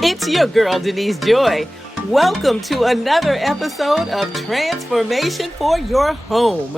It's your girl, Denise Joy. Welcome to another episode of Transformation for Your Home.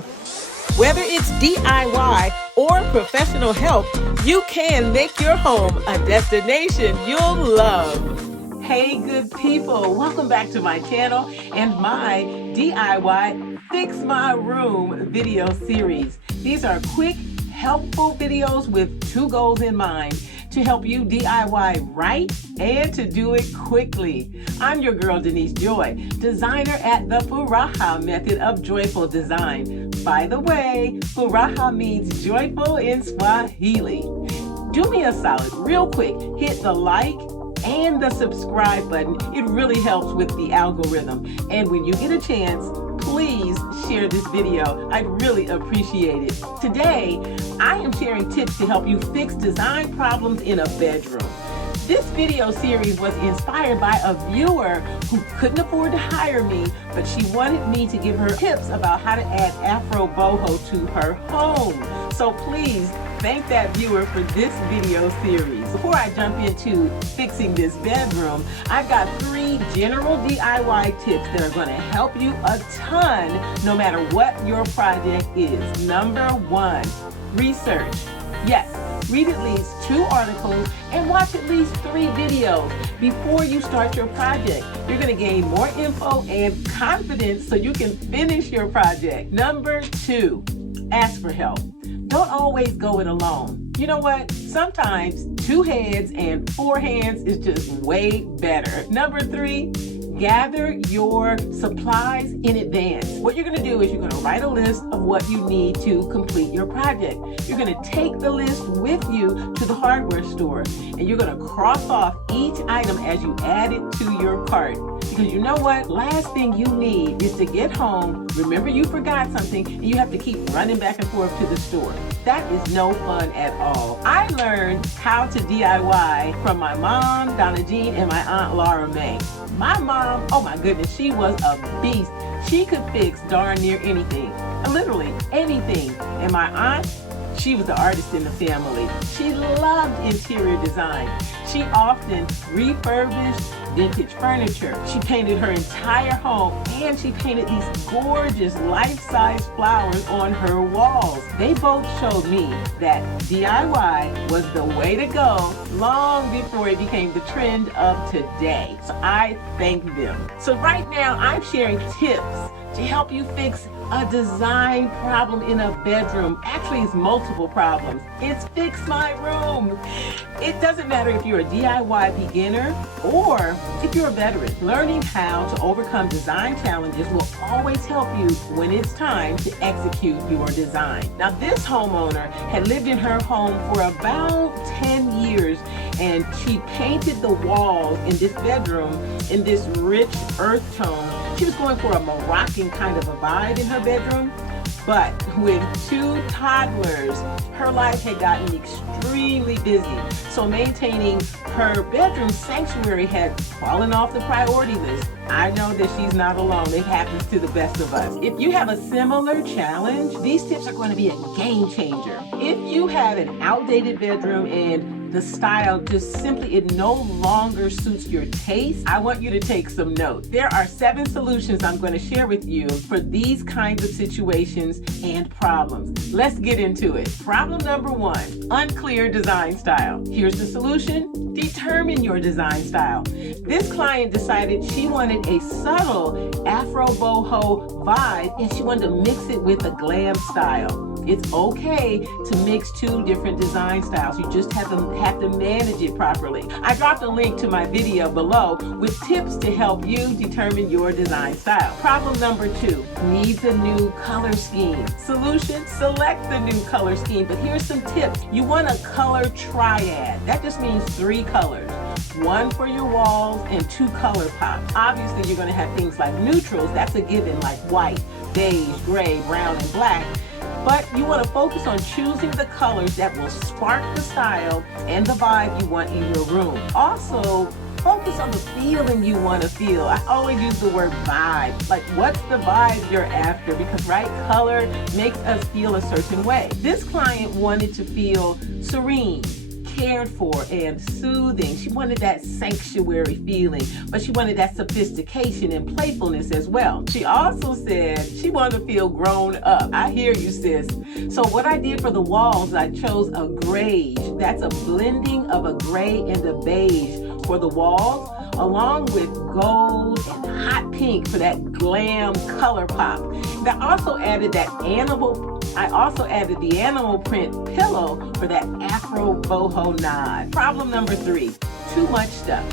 Whether it's DIY or professional help, you can make your home a destination you'll love. Hey, good people. Welcome back to my channel and my DIY Fix My Room video series. These are quick, helpful videos with two goals in mind: to help you DIY right and to do it quickly. I'm your girl, Denise Joy, designer at the Furaha method of joyful design. By the way, Furaha means joyful in Swahili. Do me a solid, real quick, hit the like and the subscribe button. It really helps with the algorithm. And when you get a chance, please share this video. I'd really appreciate it. Today, I am sharing tips to help you fix design problems in a bedroom. This video series was inspired by a viewer who couldn't afford to hire me, but she wanted me to give her tips about how to add afro boho to her home. So please thank that viewer for this video series. Before I jump into fixing this bedroom, I've got 3 general DIY tips that are going to help you a ton no matter what your project is. Number 1, research. Yes, read at least 2 articles and watch at least 3 videos before you start your project. You're going to gain more info and confidence so you can finish your project. Number 2, ask for help. Don't always go it alone. You know what? Sometimes 2 heads and 4 hands is just way better. Number 3, gather your supplies in advance. What you're going to do is you're going to write a list of what you need to complete your project. You're going to take the list with you to the hardware store, and you're going to cross off each item as you add it to your cart. Because you know what? Last thing you need is to get home, remember you forgot something, and you have to keep running back and forth to the store. That is no fun at all. I learned how to DIY from my mom, Donna Jean, and my aunt Laura May. My mom, oh my goodness, she was a beast. She could fix darn near anything, literally anything. And my aunt, she was the artist in the family. She loved interior design. She often refurbished vintage furniture. She painted her entire home, and she painted these gorgeous life-size flowers on her walls. They both showed me that DIY was the way to go long before it became the trend of today. So I thank them. So right now I'm sharing tips to help you fix a design problem in a bedroom. Actually, it's multiple problems. It's Fix My Room. It doesn't matter if you're a DIY beginner or if you're a veteran. Learning how to overcome design challenges will always help you when it's time to execute your design. Now, this homeowner had lived in her home for about 10 years, and she painted the walls in this bedroom in this rich earth tone. She was going for a Moroccan kind of a vibe in her bedroom, but with 2 toddlers, her life had gotten extremely busy. So maintaining her bedroom sanctuary had fallen off the priority list. I know that she's not alone. It happens to the best of us. If you have a similar challenge, these tips are going to be a game changer. If you have an outdated bedroom and the style just simply, it no longer suits your taste, I want you to take some notes. There are 7 solutions I'm going to share with you for these kinds of situations and problems. Let's get into it. Problem number 1, unclear design style. Here's the solution: determine your design style. This client decided she wanted a subtle afro boho vibe, and she wanted to mix it with a glam style. It's okay to mix 2 different design styles. You just have to manage it properly. I dropped a link to my video below with tips to help you determine your design style. Problem number 2, needs a new color scheme. Solution: select the new color scheme. But here's some tips. You want a color triad. That just means 3 colors. 1 for your walls and 2 color pops. Obviously, you're going to have things like neutrals. That's a given, like white, beige, gray, brown, and black. But you want to focus on choosing the colors that will spark the style and the vibe you want in your room. Also, focus on the feeling you want to feel. I always use the word vibe. Like, what's the vibe you're after? Because right color makes us feel a certain way. This client wanted to feel serene, cared for and soothing. She wanted that sanctuary feeling, but she wanted that sophistication and playfulness as well. She also said she wanted to feel grown up. I hear you, sis. So what I did for the walls, I chose a grayish. That's a blending of a gray and a beige for the walls, along with gold and hot pink for that glam color pop. And I also added the animal print pillow for that afro boho nod. Problem number 3, too much stuff.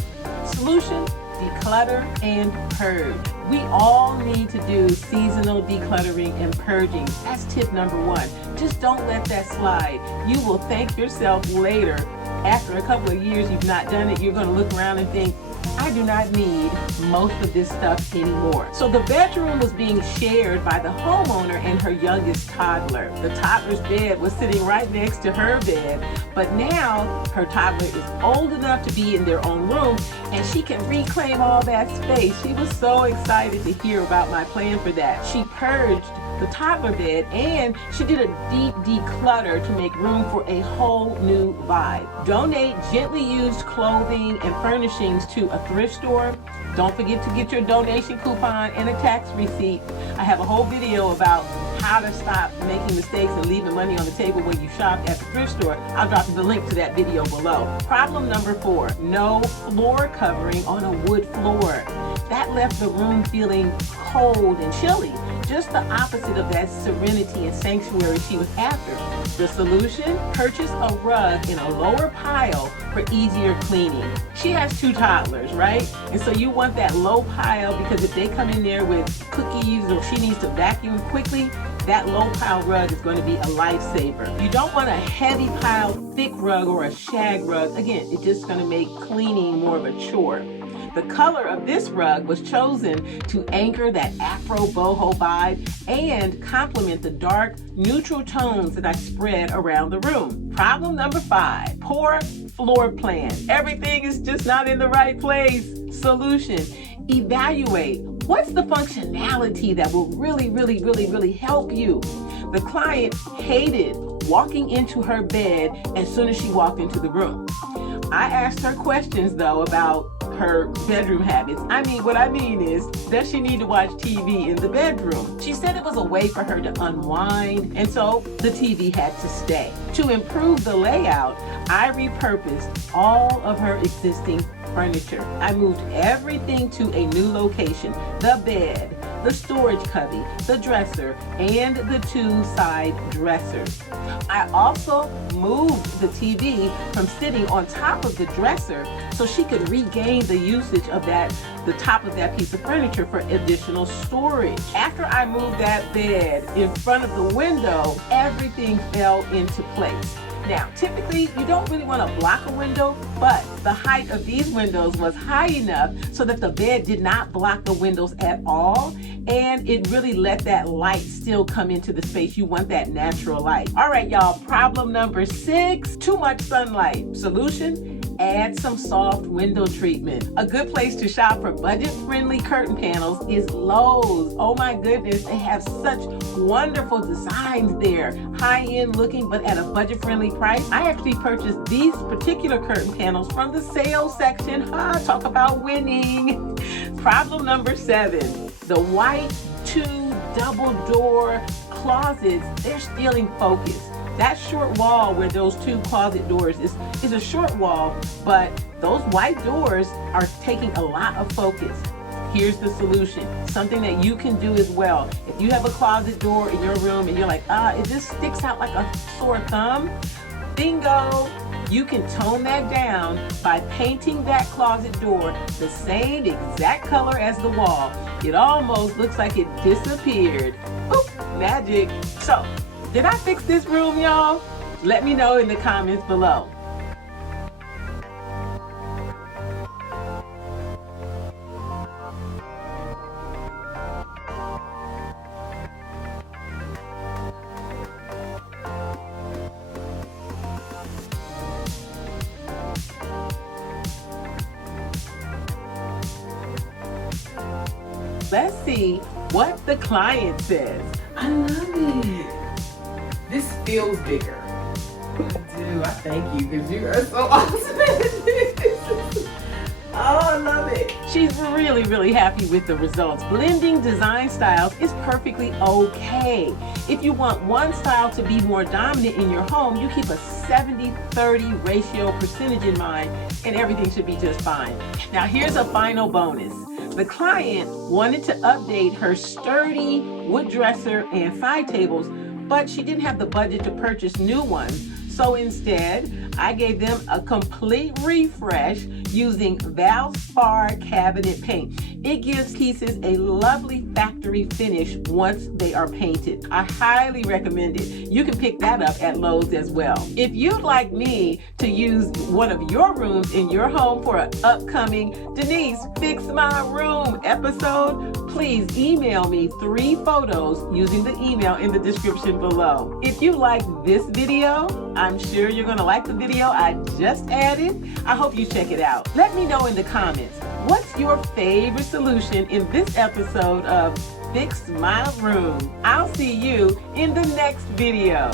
Solution: declutter and purge. We all need to do seasonal decluttering and purging. That's tip number 1. Just don't let that slide. You will thank yourself later. After a couple of years you've not done it, you're going to look around and think, I do not need most of this stuff anymore. So the bedroom was being shared by the homeowner and her youngest toddler. The toddler's bed was sitting right next to her bed, but now her toddler is old enough to be in their own room and she can reclaim all that space. She was so excited to hear about my plan for that. She purged the toddler bed and she did a deep declutter to make room for a whole new vibe. Donate gently used clothing and furnishings to a thrift store. Don't forget to get your donation coupon and a tax receipt. I have a whole video about how to stop making mistakes and leaving money on the table when you shop at the thrift store. I'll drop the link to that video below. Problem number 4, no floor covering on a wood floor. That left the room feeling cold and chilly. Just the opposite of that serenity and sanctuary she was after. The solution? Purchase a rug in a lower pile for easier cleaning. She has 2 toddlers, right? And so you want that low pile because if they come in there with cookies or she needs to vacuum quickly, that low pile rug is going to be a lifesaver. You don't want a heavy pile, thick rug or a shag rug. Again, it's just going to make cleaning more of a chore. The color of this rug was chosen to anchor that afro boho vibe and complement the dark, neutral tones that I spread around the room. Problem number 5, poor floor plan. Everything is just not in the right place. Solution: evaluate. What's the functionality that will really help you? The client hated walking into her bed as soon as she walked into the room. I asked her questions though about her bedroom habits. What I mean is, does she need to watch TV in the bedroom? She said it was a way for her to unwind, and so the TV had to stay. To improve the layout, I repurposed all of her existing furniture. I moved everything to a new location: the bed, the storage cubby, the dresser, and the 2 side dressers. I also moved the TV from sitting on top of the dresser so she could regain the usage of the top of that piece of furniture for additional storage. After I moved that bed in front of the window, everything fell into place. Now, typically, you don't really want to block a window, but the height of these windows was high enough so that the bed did not block the windows at all, and it really let that light still come into the space. You want that natural light. All right, y'all, problem number 6, too much sunlight. Solution: add some soft window treatment. A good place to shop for budget-friendly curtain panels is Lowe's. Oh my goodness, they have such wonderful designs there. High-end looking, but at a budget-friendly price. I actually purchased these particular curtain panels from the sales section. Talk about winning. Problem number 7, the white 2 double door closets, they're stealing focus. That short wall where those 2 closet doors is a short wall, but those white doors are taking a lot of focus. Here's the solution, something that you can do as well. If you have a closet door in your room and you're like, it just sticks out like a sore thumb, bingo! You can tone that down by painting that closet door the same exact color as the wall. It almost looks like it disappeared. Boop, magic. So, did I fix this room, y'all? Let me know in the comments below. Let's see what the client says. I love it. This feels bigger. I do. do. I thank you because you are so awesome at this. Oh, I love it. She's really, really happy with the results. Blending design styles is perfectly okay. If you want one style to be more dominant in your home, you keep a 70-30 ratio percentage in mind and everything should be just fine. Now here's a final bonus. The client wanted to update her sturdy wood dresser and side tables, but she didn't have the budget to purchase new ones. So instead, I gave them a complete refresh using Valspar cabinet paint. It gives pieces a lovely factory finish once they are painted. I highly recommend it. You can pick that up at Lowe's as well. If you'd like me to use one of your rooms in your home for an upcoming Denise Fix My Room episode, please email me 3 photos using the email in the description below. If you like this video, I'm sure you're going to like the video I just added. I hope you check it out. Let me know in the comments, what's your favorite solution in this episode of Fix My Room? I'll see you in the next video.